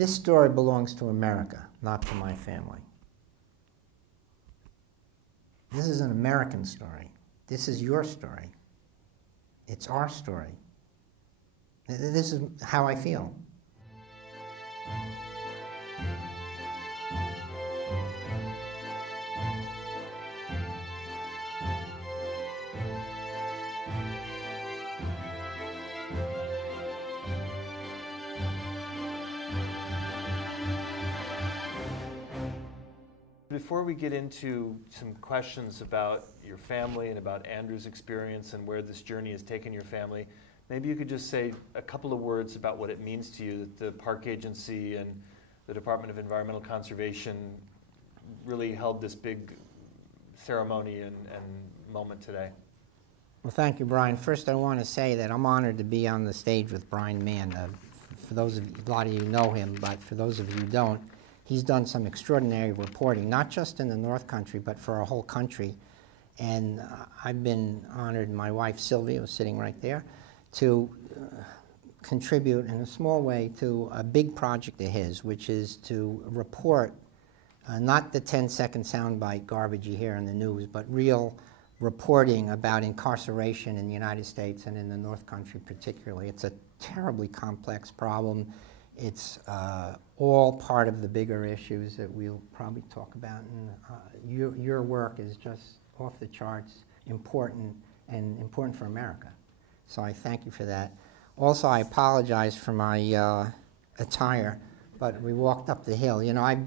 This story belongs to America, not to my family. This is an American story. This is your story. It's our story. This is how I feel. Before we get into some questions about your family and about Andrew's experience and where this journey has taken your family, maybe you could just say a couple of words about what it means to you that the Park Agency and the Department of Environmental Conservation really held this big ceremony and moment today. Well, thank you, Brian. First, I want to say that I'm honored to be on the stage with Brian Mann. For those of you, a lot of you know him, but for those of you who don't, he's done some extraordinary reporting, not just in the North Country, but for our whole country. And I've been honored, my wife Sylvia was sitting right there, to contribute in a small way to a big project of his, which is to report not the 10-second soundbite garbage you hear in the news, but real reporting about incarceration in the United States and in the North Country particularly. It's a terribly complex problem. It's all part of the bigger issues that we'll probably talk about. And your work is just off the charts, important, and important for America. So I thank you for that. Also, I apologize for my attire, but we walked up the hill. You know, I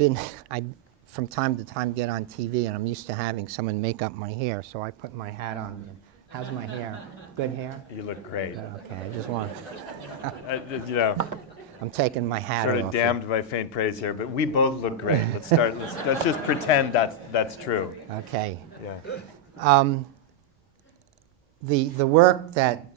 from time to time get on TV, and I'm used to having someone make up my hair, so I put my hat on. How's my hair? Good hair? You look great. Okay, I just want you know, I'm taking my hat off. Sort of damned by faint praise here, but we both look great. Let's start. Let's just pretend that's true. Okay. Yeah. The work that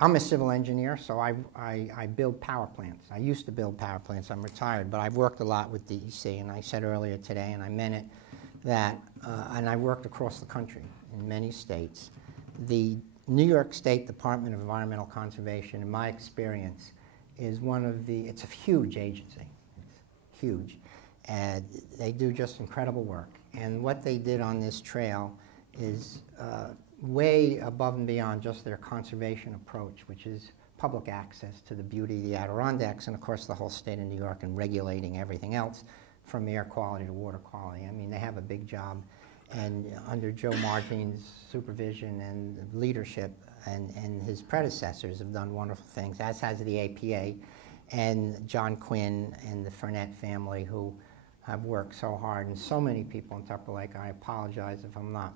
I'm a civil engineer, so I build power plants. I used to build power plants. I'm retired, but I've worked a lot with DEC, and I said earlier today, and I meant it, that and I worked across the country in many states. The New York State Department of Environmental Conservation, in my experience, is one of the, it's a huge agency, it's huge, and they do just incredible work. And what they did on this trail is way above and beyond just their conservation approach, which is public access to the beauty of the Adirondacks and of course the whole state of New York and regulating everything else from air quality to water quality. I mean, they have a big job, and under Joe Martin's supervision and leadership, and his predecessors have done wonderful things, as has the APA, and John Quinn and the Furnett family, who have worked so hard, and so many people in Tupper Lake. I apologize if I'm not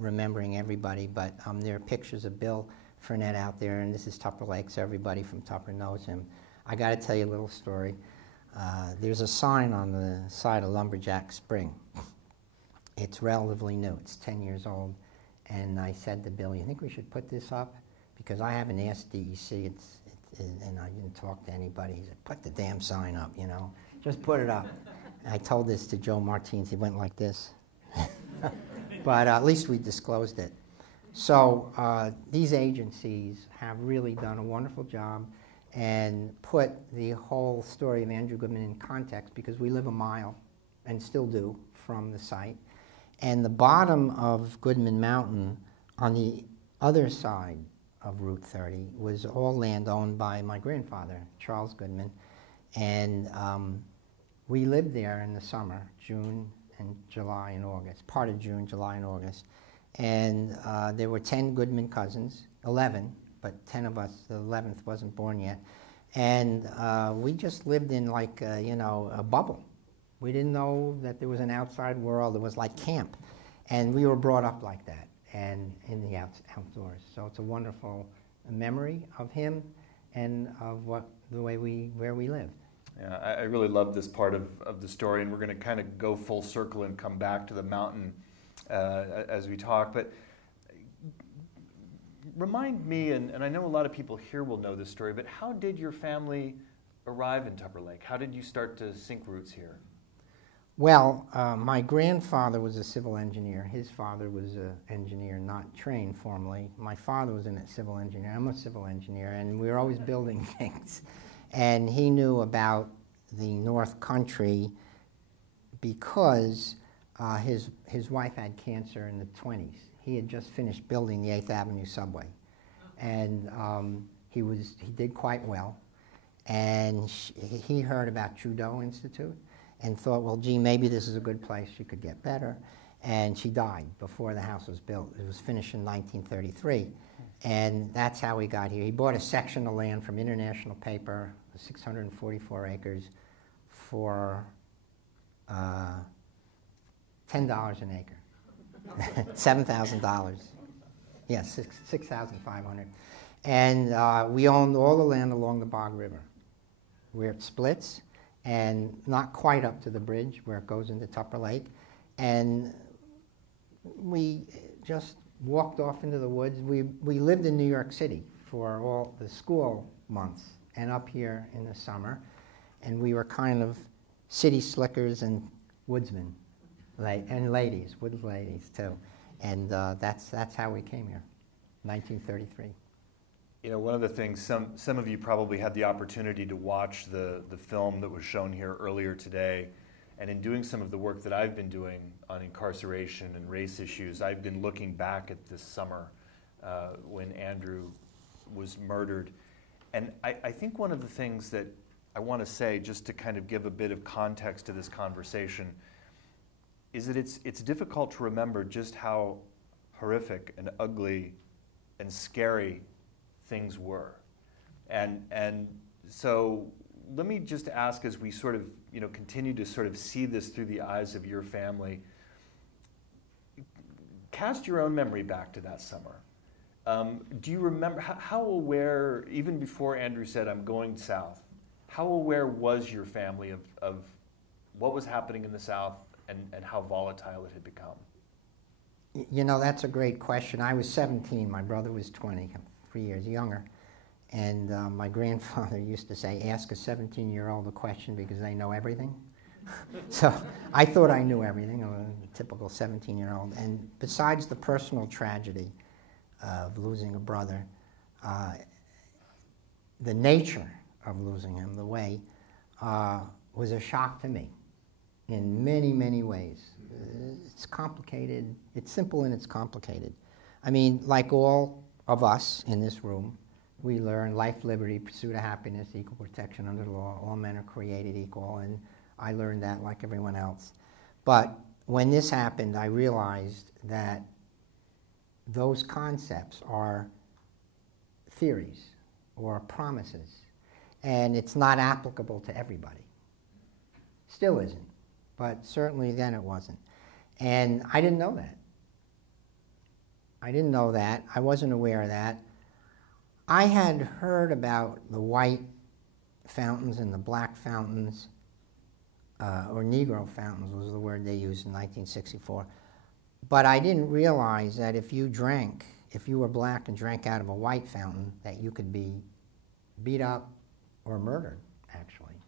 remembering everybody, but there are pictures of Bill Furnett out there, and this is Tupper Lake, so everybody from Tupper knows him. I got to tell you a little story. There's a sign on the side of Lumberjack Spring. It's relatively new. It's 10 years old. And I said to Bill, you think we should put this up? Because I haven't asked DEC, and I didn't talk to anybody. He said, put the damn sign up, you know. Just put it up. And I told this to Joe Martins. He went like this. But at least we disclosed it. So these agencies have really done a wonderful job and put the whole story of Andrew Goodman in context, because we live a mile, and still do, from the site. And the bottom of Goodman Mountain, on the other side of Route 30, was all land owned by my grandfather, Charles Goodman. And we lived there in the summer, June and July and August, part of June, July and August. And there were 10 Goodman cousins, 11, but 10 of us, the 11th wasn't born yet. And we just lived in like, you know, a bubble. We didn't know that there was an outside world. It was like camp. And we were brought up like that, and in the outdoors. So it's a wonderful memory of him and of where we live. Yeah, I really love this part of the story, and we're going to kind of go full circle and come back to the mountain as we talk. But remind me, and I know a lot of people here will know this story, but how did your family arrive in Tupper Lake? How did you start to sink roots here? Well, my grandfather was a civil engineer. His father was an engineer, not trained formally. My father was a civil engineer. I'm a civil engineer, and we were always building things. And he knew about the North Country because his wife had cancer in the 20s. He had just finished building the 8th Avenue subway, and he did quite well. And he heard about Trudeau Institute and thought, well, gee, maybe this is a good place. She could get better. And she died before the house was built. It was finished in 1933. And that's how he got here. He bought a section of land from International Paper, 644 acres, for $10 an acre, $7,000. Yes, $6,500. And we owned all the land along the Bog River, where it splits, and not quite up to the bridge where it goes into Tupper Lake. And we just walked off into the woods. We lived in New York City for all the school months and up here in the summer. And we were kind of city slickers and woodsmen, and ladies, woods ladies too. And that's how we came here, 1933. You know, one of the things, some of you probably had the opportunity to watch the film that was shown here earlier today. And in doing some of the work that I've been doing on incarceration and race issues, I've been looking back at this summer when Andrew was murdered. And I think one of the things that I want to say, just to kind of give a bit of context to this conversation, is that it's difficult to remember just how horrific and ugly and scary things were. And so let me just ask, as we sort of continue to sort of see this through the eyes of your family, cast your own memory back to that summer. Do you remember, how aware, even before Andrew said, I'm going south, how aware was your family of what was happening in the South and how volatile it had become? You know, that's a great question. I was 17, my brother was 20, 3 years younger. And my grandfather used to say, ask a 17-year-old a question because they know everything. So I thought I knew everything, a typical 17-year-old. And besides the personal tragedy of losing a brother, the nature of losing him, the way, was a shock to me in many, many ways. It's complicated. It's simple and it's complicated. I mean, like all of us in this room, we learn life, liberty, pursuit of happiness, equal protection under the law. All men are created equal, and I learned that like everyone else. But when this happened, I realized that those concepts are theories or promises, and it's not applicable to everybody. Still isn't, but certainly then it wasn't. And I didn't know that. I didn't know that. I wasn't aware of that. I had heard about the white fountains and the black fountains, or Negro fountains was the word they used in 1964. But I didn't realize that if you were black and drank out of a white fountain, that you could be beat up or murdered, actually.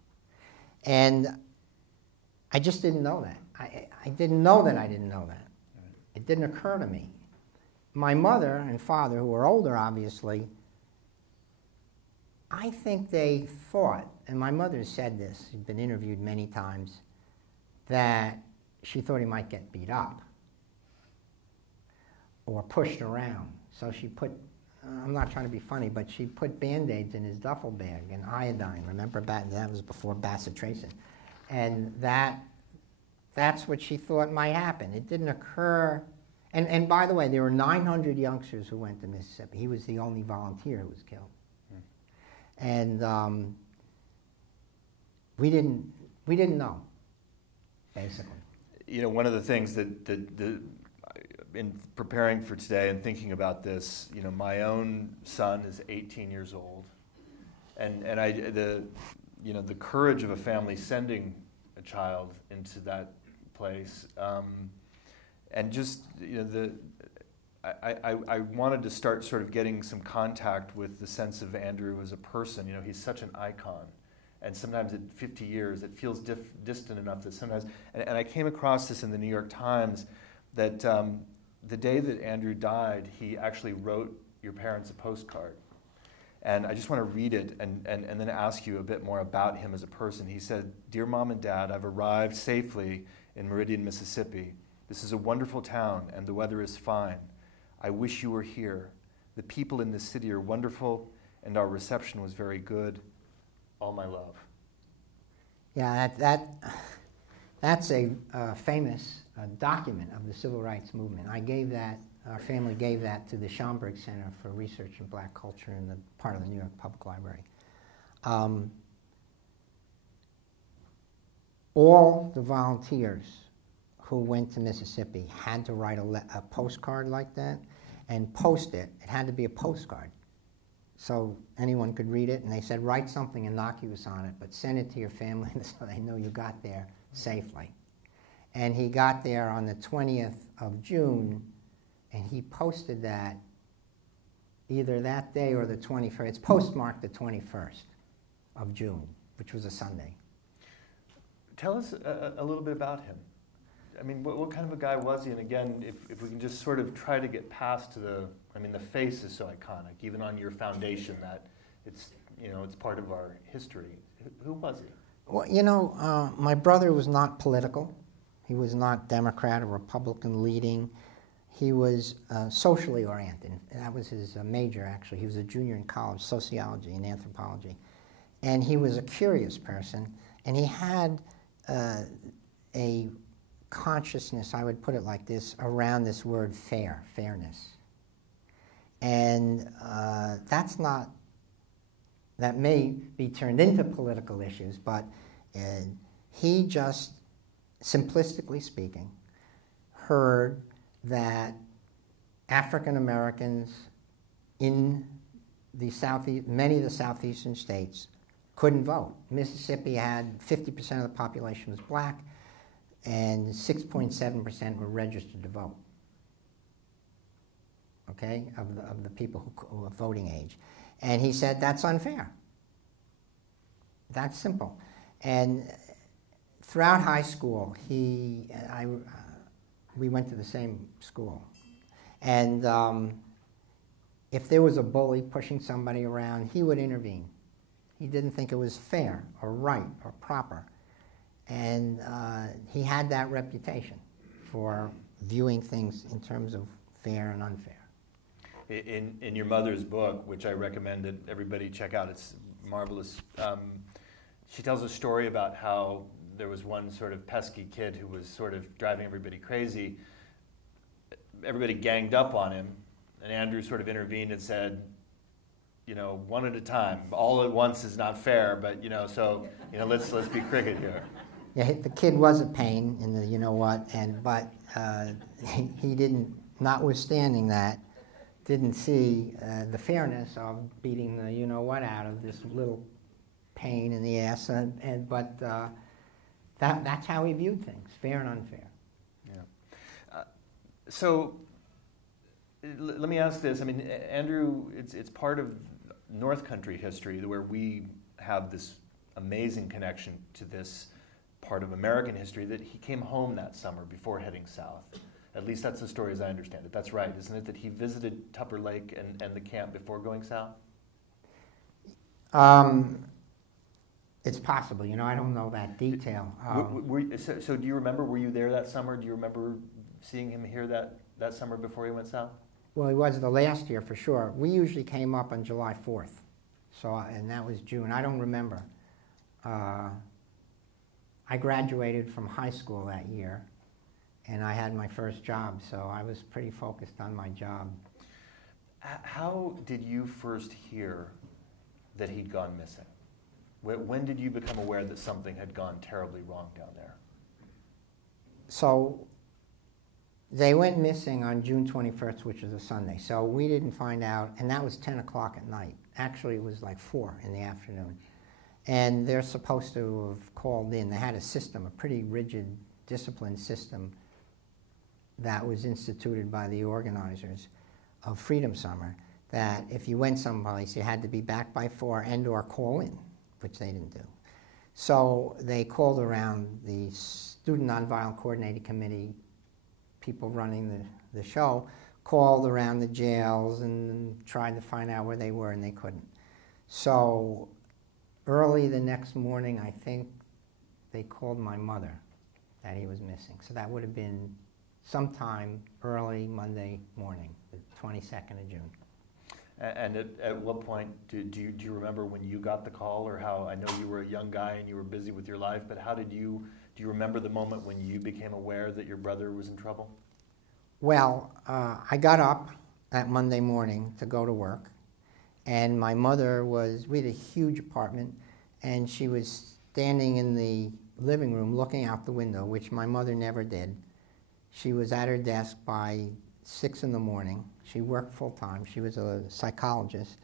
And I just didn't know that. I didn't know that I didn't know that. It didn't occur to me. My mother and father, who were older, obviously, I think they thought, and my mother said this, she'd been interviewed many times, that she thought he might get beat up or pushed around. So she put, I'm not trying to be funny, but she put Band-Aids in his duffel bag and iodine. Remember, that was before bacitracin. And that's what she thought might happen. It didn't occur. And by the way, there were 900 youngsters who went to Mississippi. He was the only volunteer who was killed. And we didn't know, basically. You know, one of the things that in preparing for today and thinking about this, you know, my own son is 18 years old, and the courage of a family sending a child into that place, and just I wanted to start sort of getting some contact with the sense of Andrew as a person. You know, he's such an icon. And sometimes at 50 years, it feels distant enough that sometimes... And I came across this in the New York Times, that the day that Andrew died, he actually wrote your parents a postcard. And I just want to read it and then ask you a bit more about him as a person. He said, "Dear Mom and Dad, I've arrived safely in Meridian, Mississippi. This is a wonderful town and the weather is fine. I wish you were here. The people in this city are wonderful and our reception was very good. All my love." Yeah, that's a famous document of the civil rights movement. I gave that, our family gave that to the Schomburg Center for Research in Black Culture in the part of the New York Public Library. All the volunteers who went to Mississippi had to write a postcard like that and post it. It had to be a postcard, so anyone could read it, and they said, write something innocuous on it, but send it to your family so they know you got there safely. And he got there on the 20th of June, and he posted that either that day or the 21st. It's postmarked the 21st of June, which was a Sunday. Tell us a little bit about him. I mean, what kind of a guy was he? And again, if we can just sort of try to get past to the face is so iconic, even on your foundation, that it's part of our history. Who was he? Well, my brother was not political. He was not Democrat or Republican leading. He was socially oriented. That was his major, actually. He was a junior in college, sociology and anthropology. And he was a curious person, and he had a consciousness, I would put it like this, around this word fairness. And that may be turned into political issues, but he just, simplistically speaking, heard that African Americans in the many of the southeastern states couldn't vote. Mississippi had 50% of the population was black, and 6.7% were registered to vote, okay, of the people who were voting age. And he said, that's unfair. That's simple. And throughout high school, we went to the same school. And if there was a bully pushing somebody around, he would intervene. He didn't think it was fair or right or proper. And he had that reputation for viewing things in terms of fair and unfair. In your mother's book, which I recommend that everybody check out, it's marvelous, she tells a story about how there was one sort of pesky kid who was sort of driving everybody crazy. Everybody ganged up on him, and Andrew sort of intervened and said, one at a time. All at once is not fair, but let's be cricket here. Yeah, the kid was a pain in the you-know-what, but he didn't, notwithstanding that, didn't see the fairness of beating the you-know-what out of this little pain in the ass, but that's how he viewed things, fair and unfair. Yeah. So let me ask this. I mean, Andrew, it's part of North Country history where we have this amazing connection to this part of American history that he came home that summer before heading south. At least that's the story as I understand it. That's right, isn't it, that he visited Tupper Lake and the camp before going south? It's possible. I don't know that detail. So do you remember, were you there that summer? Do you remember seeing him here that summer before he went south? Well, he was the last year for sure. We usually came up on July 4th, and that was June. I don't remember. I graduated from high school that year, and I had my first job, so I was pretty focused on my job. How did you first hear that he'd gone missing? When did you become aware that something had gone terribly wrong down there? So they went missing on June 21st, which was a Sunday. So we didn't find out, and that was 10 o'clock at night. Actually, it was like 4 in the afternoon. And they're supposed to have called in. They had a system, a pretty rigid, disciplined system that was instituted by the organizers of Freedom Summer, that if you went someplace, you had to be back by 4 and or call in, which they didn't do. So they called around the Student Nonviolent Coordinating Committee, people running the show, called around the jails and tried to find out where they were, and they couldn't. So early the next morning, I think they called my mother that he was missing. So that would have been sometime early Monday morning, the 22nd of June. And at what point, do you remember when you got the call, or how? I know you were a young guy and you were busy with your life, but how do you remember the moment when you became aware that your brother was in trouble? Well, I got up that Monday morning to go to work, and my mother we had a huge apartment, and she was standing in the living room looking out the window, which my mother never did. She was at her desk by 6 in the morning. She worked full time. She was a psychologist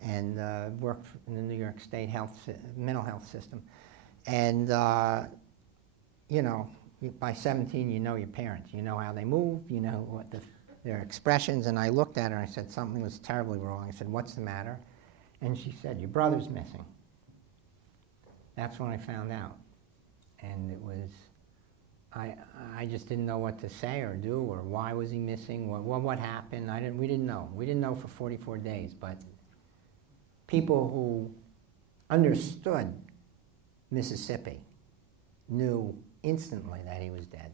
and worked in the New York State mental health system. And, you know, by 17, you know your parents. You know how they move. You know what their expressions. And I looked at her and I said, something was terribly wrong. I said, what's the matter? And she said, your brother's missing. That's when I found out. And it was, I just didn't know what to say or do, or why was he missing, what happened. We didn't know. We didn't know for 44 days, but people who understood Mississippi knew instantly that he was dead.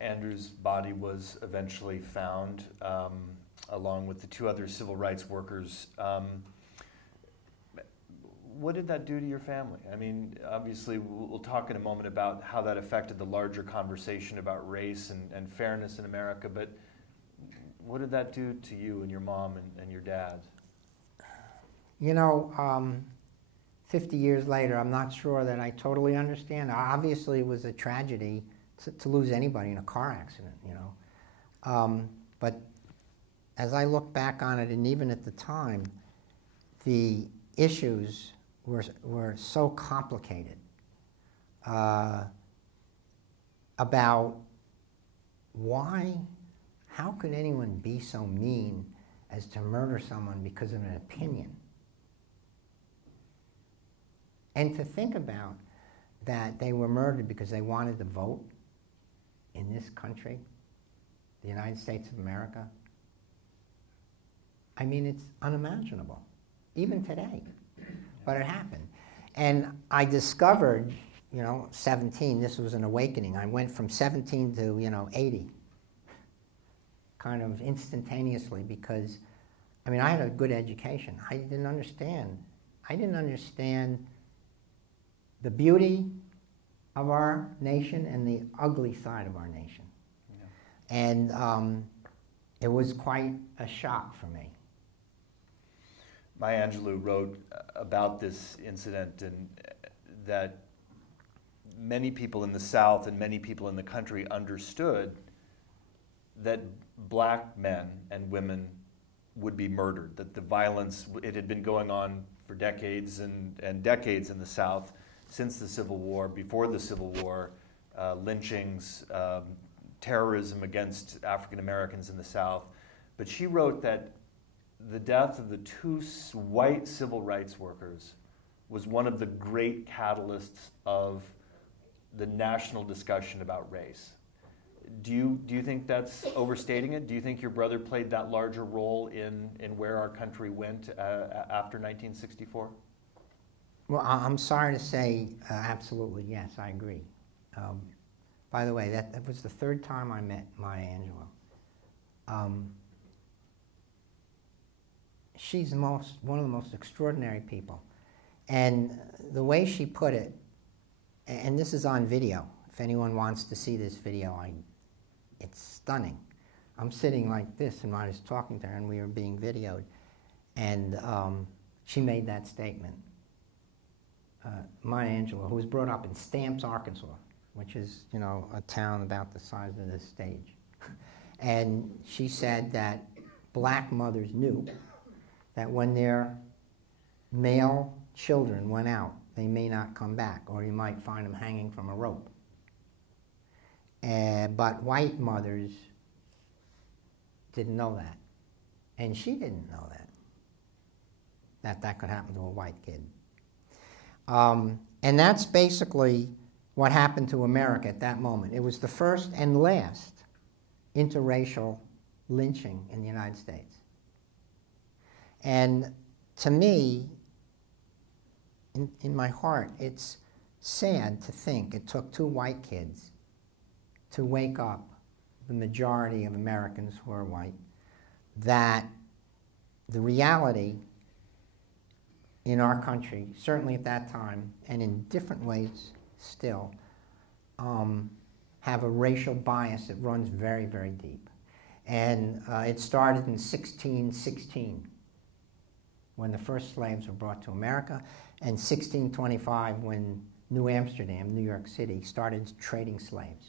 Andrew's body was eventually found, along with the 2 other civil rights workers. What did that do to your family? I mean, obviously, we'll talk in a moment about how that affected the larger conversation about race and fairness in America, but what did that do to you and your mom and your dad? You know, 50 years later, I'm not sure that I totally understand. Obviously, it was a tragedy to lose anybody in a car accident, you know. But as I look back on it, and even at the time, the issues were so complicated about how could anyone be so mean as to murder someone because of an opinion? And to think about that they were murdered because they wanted to vote in this country, the United States of America. I mean, it's unimaginable, even today. But it happened. And I discovered, you know, 17, this was an awakening. I went from 17 to, you know, 80, kind of instantaneously, because, I mean, I had a good education. I didn't understand the beauty of our nation and the ugly side of our nation. Yeah. And it was quite a shock for me. Maya Angelou wrote about this incident, and that many people in the South and many people in the country understood that black men and women would be murdered, that the violence, it had been going on for decades and decades in the South, since the Civil War, before the Civil War, lynchings, terrorism against African Americans in the South. But she wrote that the death of the 2 white civil rights workers was one of the great catalysts of the national discussion about race. Do you think that's overstating it? Do you think your brother played that larger role in where our country went after 1964? Well, I'm sorry to say absolutely yes, I agree. By the way, that was the 3rd time I met Maya Angelou. She's one of the most extraordinary people. And the way she put it, and this is on video, if anyone wants to see this video, it's stunning. I'm sitting like this, and I was talking to her, and we were being videoed, and she made that statement. Maya Angelou, who was brought up in Stamps, Arkansas, which is, you know, a town about the size of this stage. And she said that black mothers knew that when their male children went out, they may not come back, or you might find them hanging from a rope. But white mothers didn't know that. And she didn't know that could happen to a white kid. And that's basically what happened to America at that moment. It was the first and last interracial lynching in the United States. And to me, in my heart, it's sad to think it took two white kids to wake up the majority of Americans who are white, that the reality in our country, certainly at that time, and in different ways still, have a racial bias that runs very, very deep. And it started in 1616, when the first slaves were brought to America, and 1625, when New Amsterdam, New York City, started trading slaves.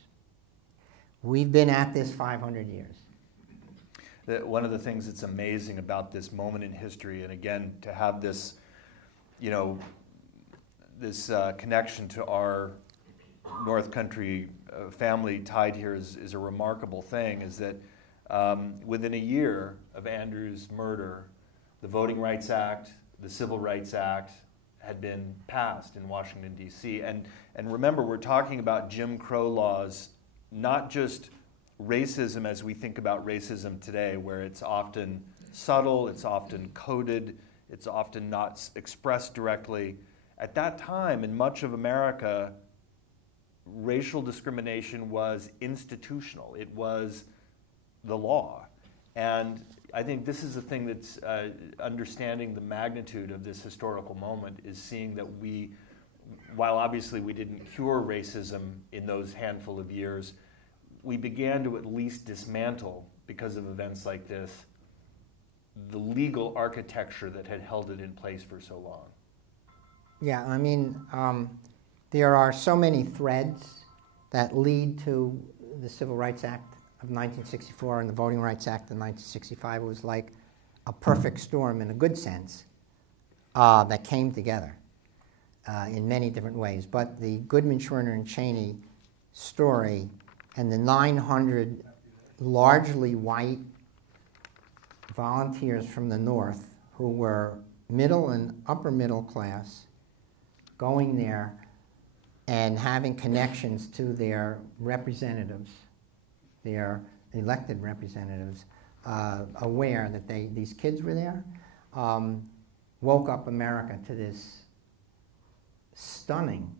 We've been at this 500 years. One of the things that's amazing about this moment in history, and again, to have this, you know, this connection to our North Country family tied here is a remarkable thing, is that within a year of Andrew's murder, the Voting Rights Act, the Civil Rights Act had been passed in Washington, D.C. And remember, we're talking about Jim Crow laws, not just racism as we think about racism today, where it's often subtle, it's often coded, it's often not expressed directly. At that time, in much of America, racial discrimination was institutional. It was the law. And I think this is the thing that's understanding the magnitude of this historical moment, is seeing that we, while obviously we didn't cure racism in those handful of years, we began to at least dismantle, because of events like this, the legal architecture that had held it in place for so long. Yeah, I mean, there are so many threads that lead to the Civil Rights Act of 1964 and the Voting Rights Act of 1965. It was like a perfect storm, in a good sense, that came together in many different ways. But the Goodman, Schwerner, and Cheney story and the 900 largely white volunteers from the North who were middle and upper middle class going there and having connections to their representatives, their elected representatives, aware that these kids were there, woke up America to this stunning,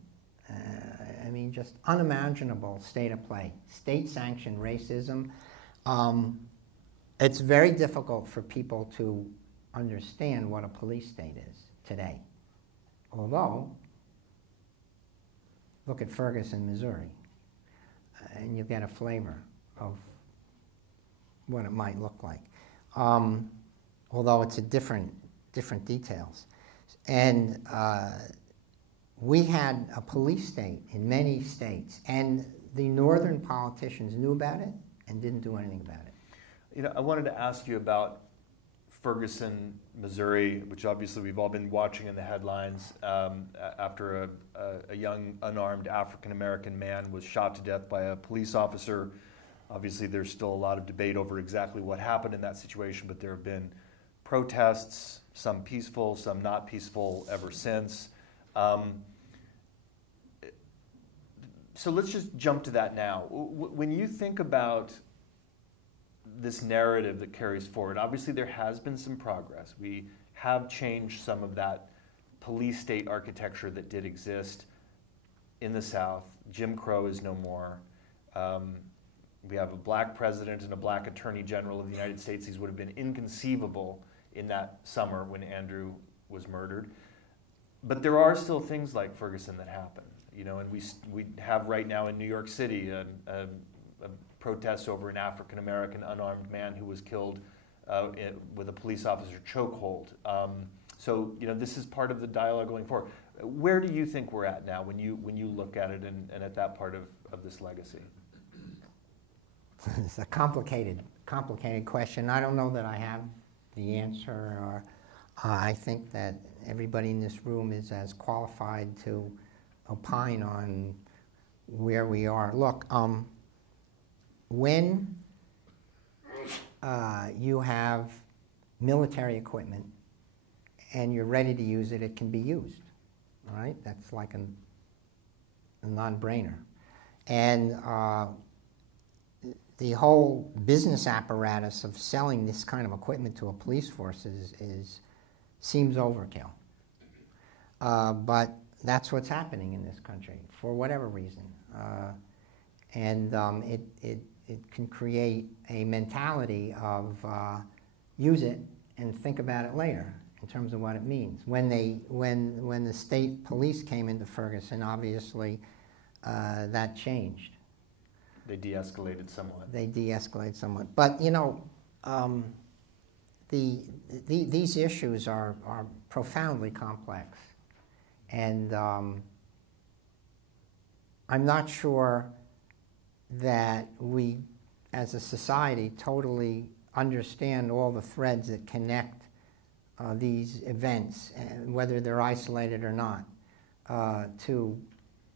I mean, just unimaginable state of play. State-sanctioned racism. It's very difficult for people to understand what a police state is today. Although, look at Ferguson, Missouri, and you get a flavor of what it might look like. Although it's a different details. And we had a police state in many states, and the northern politicians knew about it and didn't do anything about it. You know, I wanted to ask you about Ferguson, Missouri, which obviously we've all been watching in the headlines after a young, unarmed African-American man was shot to death by a police officer. Obviously, there's still a lot of debate over exactly what happened in that situation, but there have been protests, some peaceful, some not peaceful, ever since. So let's just jump to that now. When you think about this narrative that carries forward, obviously there has been some progress. We have changed some of that police state architecture that did exist in the South. Jim Crow is no more. We have a black president and a black attorney general of the United States. These would have been inconceivable in that summer when Andrew was murdered. But there are still things like Ferguson that happen, you know, and we have right now in New York City a protest over an African-American unarmed man who was killed with a police officer chokehold. So, you know, this is part of the dialogue going forward. Where do you think we're at now when you look at it and at that part of this legacy? It's a complicated question. I don't know that I have the answer, or I think that everybody in this room is as qualified to opine on where we are. Look, when you have military equipment and you're ready to use it, it can be used, all right? That's like a non-brainer. And the whole business apparatus of selling this kind of equipment to a police force seems overkill. But that's what's happening in this country for whatever reason. It can create a mentality of use it and think about it later in terms of what it means. When the state police came into Ferguson, obviously that changed. They de-escalated somewhat. They de-escalated somewhat. But, you know, these issues are profoundly complex. And I'm not sure that we, as a society, totally understand all the threads that connect these events, whether they're isolated or not, to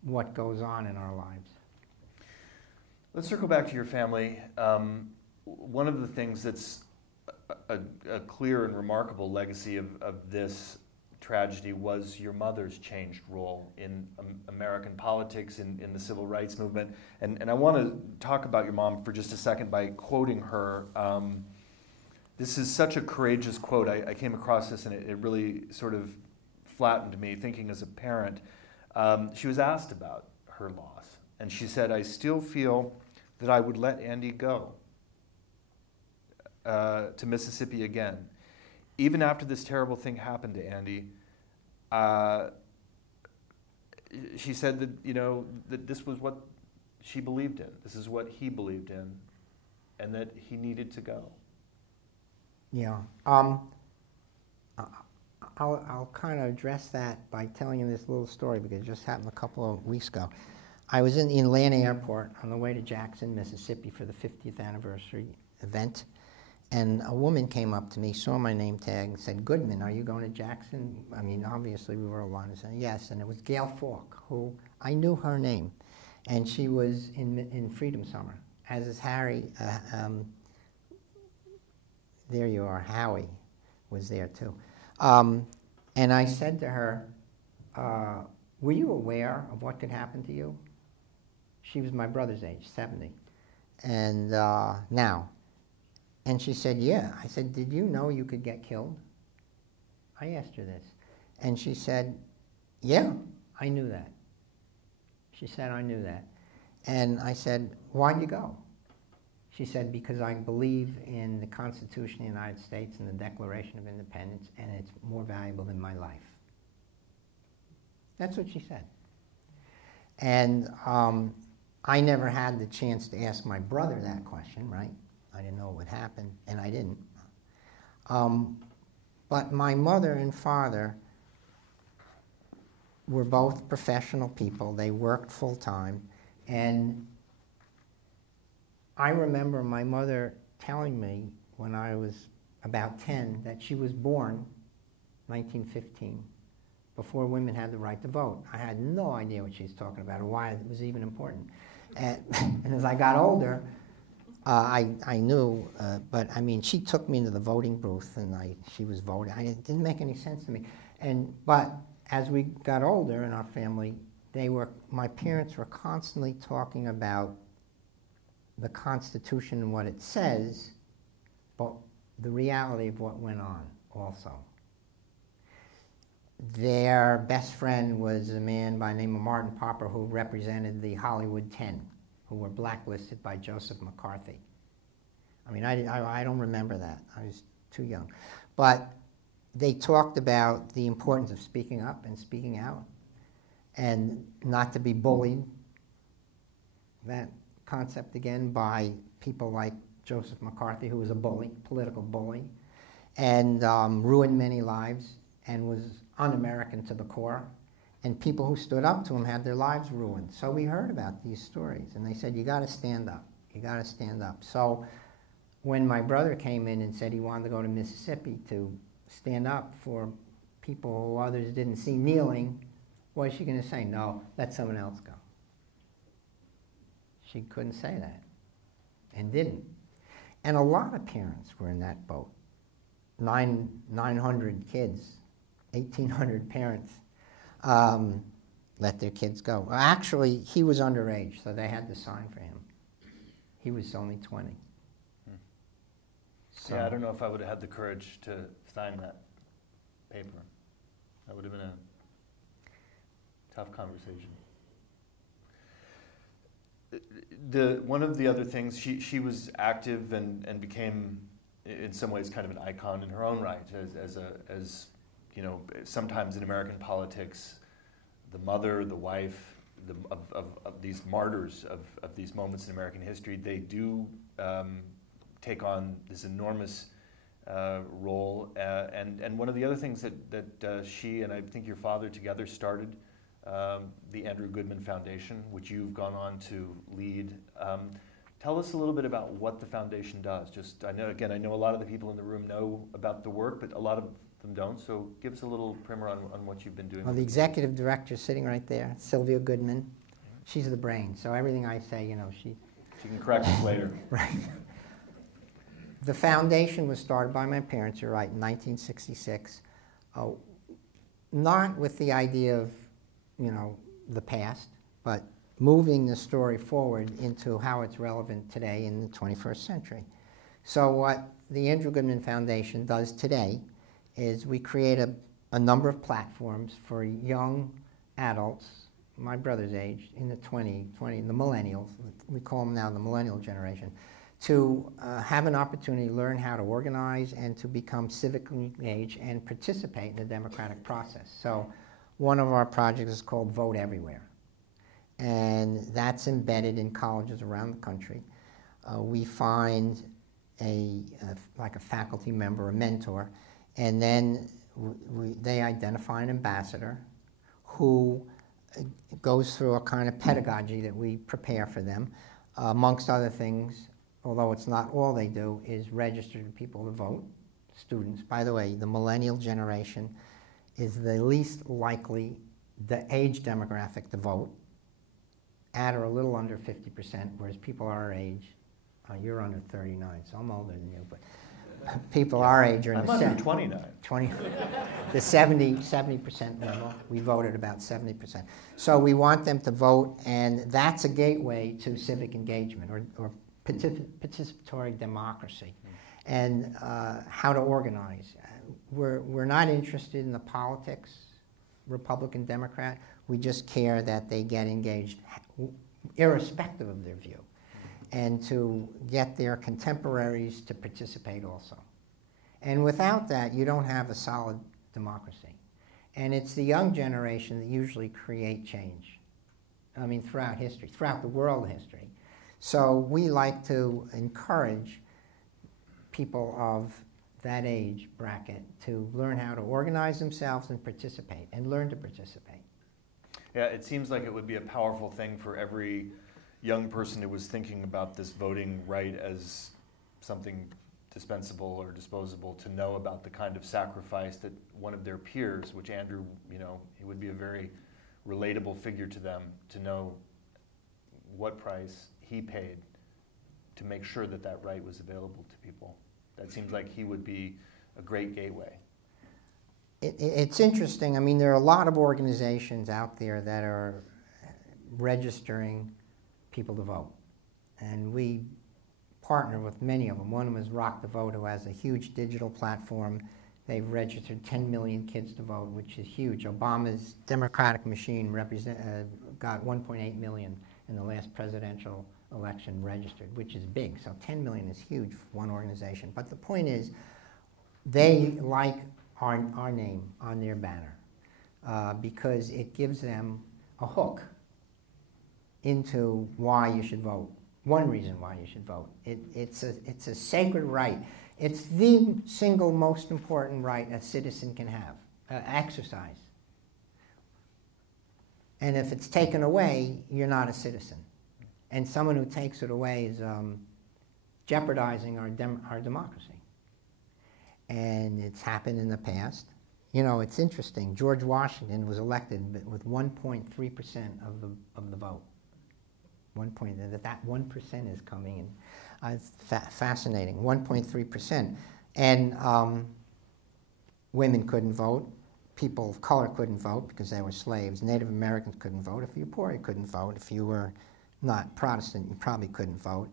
what goes on in our lives. Let's circle back to your family. One of the things that's a clear and remarkable legacy of this tragedy was your mother's changed role in American politics, in the civil rights movement. And I want to talk about your mom for just a second by quoting her. This is such a courageous quote. I came across this and it really sort of flattened me, thinking as a parent. She was asked about her loss, and she said, "I still feel that I would let Andy go to Mississippi again. Even after this terrible thing happened to Andy, she said that, you know, that this was what she believed in. This is what he believed in, and that he needed to go." Yeah. I'll kind of address that by telling you this little story because it just happened a couple of weeks ago. I was in the Atlanta airport on the way to Jackson, Mississippi for the 50th anniversary event, and a woman came up to me, saw my name tag, and said, "Goodman, are you going to Jackson?" I mean, obviously we were alone. I said, "Yes," and it was Gail Falk, who I knew her name, and she was in Freedom Summer, as is Harry. There you are, Howie was there too. And I said to her, "Were you aware of what could happen to you?" She was my brother's age, 70, and now. And she said, "Yeah." I said, "Did you know you could get killed?" I asked her this. And she said, "Yeah, I knew that." She said, "I knew that." And I said, "Why'd you go?" She said, "Because I believe in the Constitution of the United States and the Declaration of Independence, and it's more valuable than my life." That's what she said. And I never had the chance to ask my brother that question, right? I didn't know what would happen, and I didn't. But my mother and father were both professional people. They worked full-time, and I remember my mother telling me when I was about 10 that she was born 1915, before women had the right to vote. I had no idea what she was talking about or why it was even important. And as I got older, I knew, but I mean, she took me into the voting booth and she was voting. It didn't make any sense to me. But as we got older in our family, my parents were constantly talking about the Constitution and what it says, but the reality of what went on also. Their best friend was a man by the name of Martin Popper who represented the Hollywood 10, who were blacklisted by Joseph McCarthy. I mean, I don't remember that. I was too young. But they talked about the importance of speaking up and speaking out and not to be bullied. That concept again by people like Joseph McCarthy, who was a bully, political bully, and ruined many lives and was un-American to the core. And people who stood up to him had their lives ruined. So we heard about these stories, and they said, "You got to stand up. You got to stand up." So when my brother came in and said he wanted to go to Mississippi to stand up for people who others didn't see kneeling, what is she going to say? "No, let someone else go." She couldn't say that, and didn't. And a lot of parents were in that boat. 900 kids, 1,800 parents let their kids go. Well, actually, he was underage, so they had to sign for him. He was only 20. So, yeah, I don't know if I would have had the courage to sign that paper. That would have been a tough conversation. One of the other things, she was active and became, in some ways, kind of an icon in her own right, as you know, sometimes in American politics, the mother, the wife, of these martyrs of these moments in American history, they do take on this enormous role. And one of the other things that she and I think your father together started, the Andrew Goodman Foundation, which you've gone on to lead. Tell us a little bit about what the foundation does. Just, I know a lot of the people in the room know about the work, but a lot of them don't. So give us a little primer on what you've been doing. Well, the executive director sitting right there, Sylvia Goodman. She's the brain. So everything I say, you know, she can correct us later. Right. The foundation was started by my parents, you're right, in 1966, not with the idea of, you know, the past, but moving the story forward into how it's relevant today in the 21st century. So what the Andrew Goodman Foundation does today is we create a number of platforms for young adults, my brother's age, in the 20, the millennials, we call them now the millennial generation, to have an opportunity to learn how to organize and to become civically engaged and participate in the democratic process. So one of our projects is called Vote Everywhere, and that's embedded in colleges around the country. We find like a faculty member, a mentor, and then they identify an ambassador who goes through a kind of pedagogy that we prepare for them. Amongst other things, although it's not all they do, is register people to vote, students. By the way, the millennial generation is the least likely, the age demographic to vote, at or a little under 50%, whereas people our age, you're under 39, so I'm older than you, but people our age are in the under 29. 20, the 70% level. We voted about 70%. So we want them to vote, and that's a gateway to civic engagement or participatory democracy, and how to organize. We're not interested in the politics, Republican, Democrat. We just care that they get engaged, irrespective of their view, and to get their contemporaries to participate also. And without that, you don't have a solid democracy. And it's the young generation that usually create change. I mean, throughout history, throughout the world history. So we like to encourage people of that age bracket to learn how to organize themselves and participate, and learn to participate. Yeah, it seems like it would be a powerful thing for every young person who was thinking about this voting right as something dispensable or disposable to know about the kind of sacrifice that one of their peers, which Andrew, you know, he would be a very relatable figure to them, to know what price he paid to make sure that that right was available to people. That seems like he would be a great gateway. It's interesting. I mean, there are a lot of organizations out there that are registering people to vote. And we partner with many of them. One of them is Rock the Vote, who has a huge digital platform. They've registered 10 million kids to vote, which is huge. Obama's Democratic machine got 1.8 million in the last presidential election registered, which is big. So 10 million is huge for one organization. But the point is, they like our name on their banner because it gives them a hook into why you should vote. One reason why you should vote. It's a sacred right. It's the single most important right a citizen can have, exercise. And if it's taken away, you're not a citizen. And someone who takes it away is jeopardizing our democracy. And it's happened in the past. You know, it's interesting. George Washington was elected with 1.3% of the vote. That 1% is coming in. It's fascinating. 1.3%. And women couldn't vote. People of color couldn't vote because they were slaves. Native Americans couldn't vote. If you were poor, you couldn't vote. If you were not Protestant, you probably couldn't vote.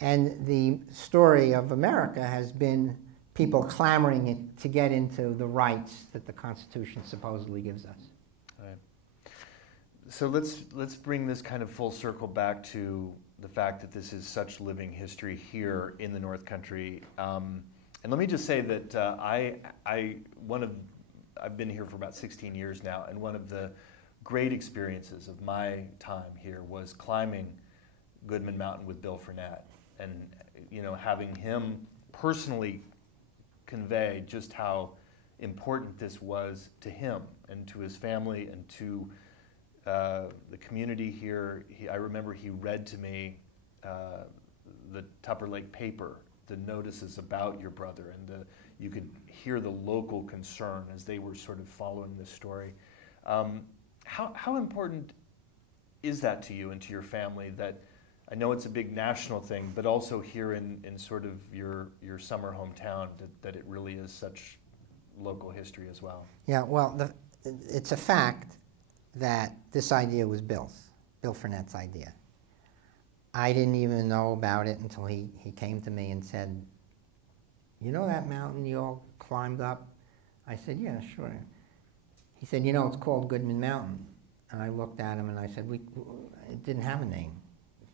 And the story of America has been people clamoring to get into the rights that the Constitution supposedly gives us. Right. So let's bring this kind of full circle back to the fact that this is such living history here in the North Country. And let me just say that I've been here for about 16 years now, and one of the great experiences of my time here was climbing Goodman Mountain with Bill Furnett, and having him personally convey just how important this was to him and to his family and to the community here. I remember he read to me the Tupper Lake paper, the notices about your brother, and you could hear the local concern as they were sort of following this story. How important is that to you and to your family, that I know it's a big national thing, but also here in sort of your summer hometown, that it really is such local history as well? Yeah, well, it's a fact that this idea was Bill Furnett's idea. I didn't even know about it until he came to me and said, "You know that mountain you all climbed up?" I said, "Yeah, sure." He said, "It's called Goodman Mountain." And I looked at him and I said, it didn't have a name.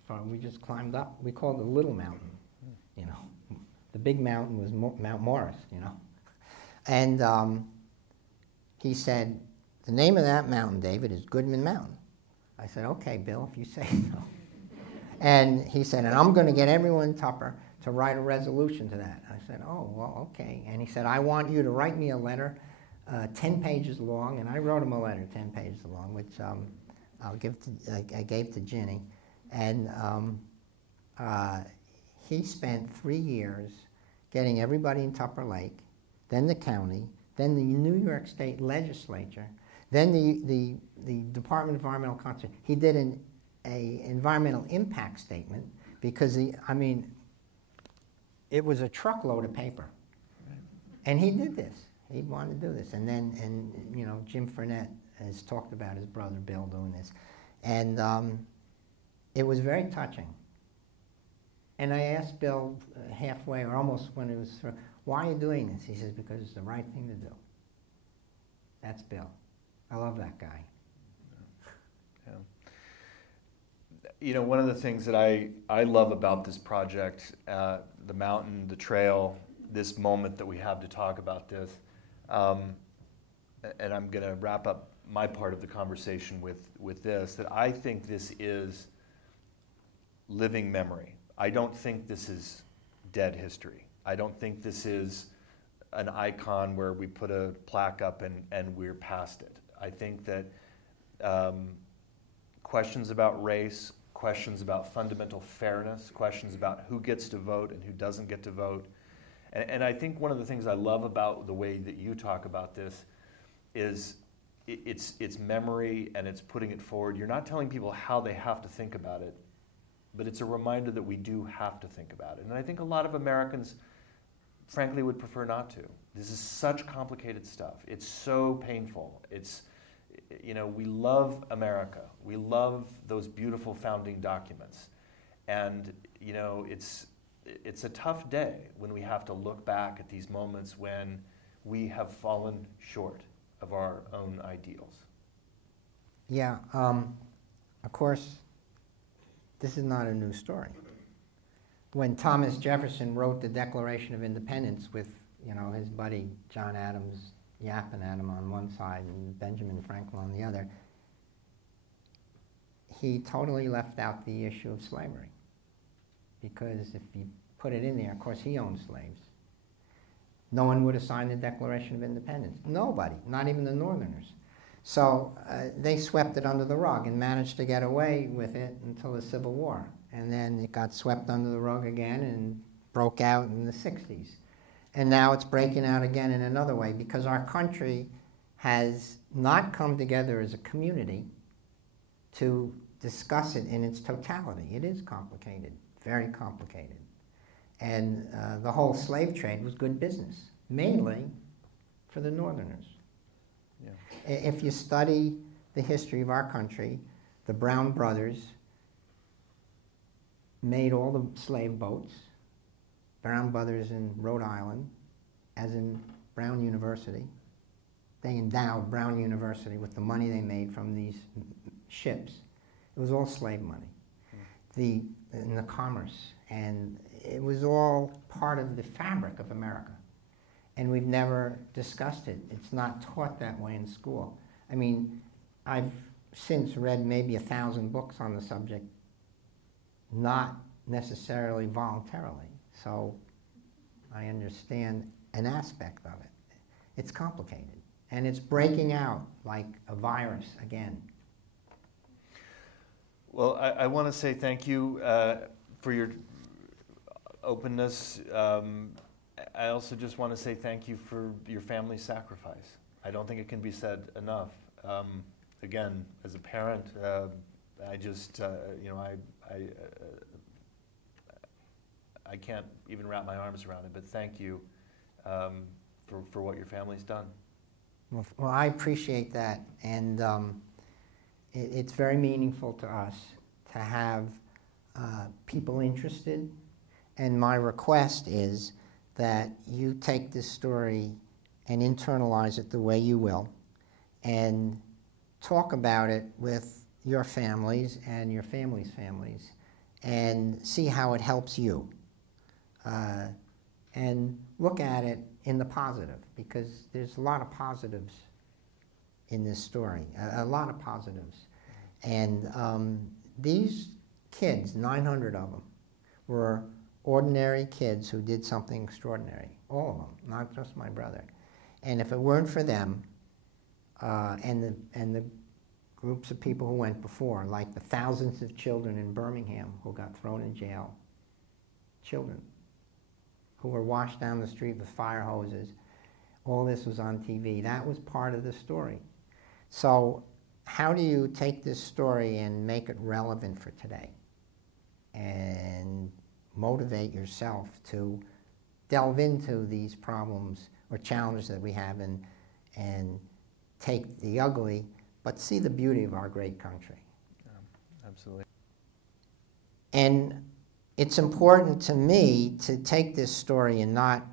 So we just climbed up. We called it a little mountain, The big mountain was Mount Morris, And he said, "The name of that mountain, David, is Goodman Mountain." I said, "Okay, Bill, if you say so." And he said, "And I'm going to get everyone in Tupper to write a resolution to that." I said, "Oh, well, okay." And he said, "I want you to write me a letter 10 pages long," and I wrote him a letter 10 pages long, which I gave to Ginny. And he spent 3 years getting everybody in Tupper Lake, then the county, then the New York State legislature, then the Department of Environmental Conservation. He did an environmental impact statement because, it was a truckload of paper. And he did this. He wanted to do this. And then, Jim Furnett has talked about his brother Bill doing this. And it was very touching. And I asked Bill halfway, or almost when it was through, "Why are you doing this?" He says, "Because it's the right thing to do." That's Bill. I love that guy. Yeah. One of the things that I love about this project, the mountain, the trail, this moment that we have to talk about this, and I'm going to wrap up my part of the conversation with this, that I think this is living memory. I don't think this is dead history. I don't think this is an icon where we put a plaque up and we're past it. I think that questions about race, questions about fundamental fairness, questions about who gets to vote and who doesn't get to vote. And I think one of the things I love about the way that you talk about this is it's memory and it's putting it forward. You're not telling people how they have to think about it, but it's a reminder that we do have to think about it. And I think a lot of Americans, frankly, would prefer not to. This is such complicated stuff. It's so painful. We love America. We love those beautiful founding documents. And, it's a tough day when we have to look back at these moments when we have fallen short of our own ideals. Yeah, of course, this is not a new story. When Thomas Jefferson wrote the Declaration of Independence with, his buddy John Adams yapping at him on one side and Benjamin Franklin on the other, he totally left out the issue of slavery. Because if you put it in there, of course, he owned slaves. No one would have signed the Declaration of Independence. Nobody, not even the Northerners. So they swept it under the rug and managed to get away with it until the Civil War. And then it got swept under the rug again and broke out in the 60s. And now it's breaking out again in another way because our country has not come together as a community to discuss it in its totality. It is complicated, very complicated. And the whole slave trade was good business, mainly for the Northerners. Yeah. If you study the history of our country, the Brown brothers made all the slave boats, Brown Brothers in Rhode Island, as in Brown University. They endowed Brown University with the money they made from these ships. It was all slave money, in the commerce, and it was all part of the fabric of America. And we've never discussed it. It's not taught that way in school. I mean, I've since read maybe 1,000 books on the subject, not necessarily voluntarily. So I understand an aspect of it. It's complicated, and it's breaking out like a virus again. Well, I want to say thank you for your openness. I also just want to say thank you for your family's sacrifice. I don't think it can be said enough. Again, as a parent, I just, you know, I can't even wrap my arms around it, but thank you for what your family's done. Well, I appreciate that, and it's very meaningful to us to have people interested, and my request is that you take this story and internalize it the way you will, and talk about it with your families and your families' families, and see how it helps you. And look at it in the positive, because there's a lot of positives in this story, a lot of positives. And these kids, 900 of them, were ordinary kids who did something extraordinary, all of them, not just my brother. And if it weren't for them, and the groups of people who went before, like the thousands of children in Birmingham who got thrown in jail, children who were washed down the street with fire hoses, all this was on TV. That was part of the story. So how do you take this story and make it relevant for today and motivate yourself to delve into these problems or challenges that we have, and take the ugly, but see the beauty of our great country. Yeah, absolutely. And it's important to me to take this story and not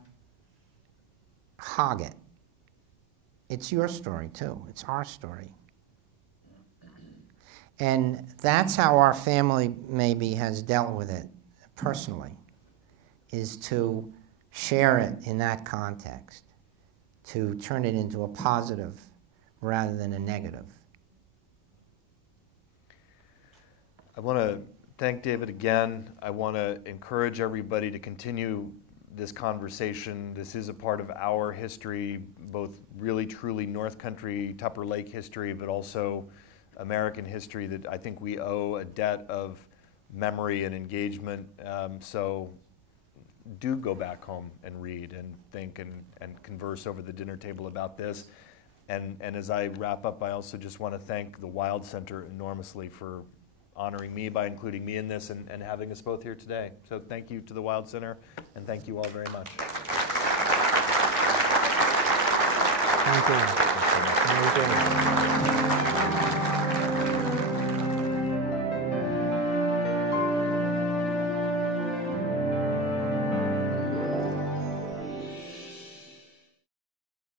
hog it. It's your story too. It's our story. And that's how our family maybe has dealt with it personally, is to share it in that context, to turn it into a positive rather than a negative. I want to thank David again. I want to encourage everybody to continue this conversation. This is a part of our history, both really truly North Country, Tupper Lake history, but also American history that I think we owe a debt of memory and engagement. So do go back home and read and think and converse over the dinner table about this. And as I wrap up, I also just want to thank the Wild Center enormously for honoring me by including me in this and having us both here today. So thank you to the Wild Center, and thank you all very much. Thank you. Thank you.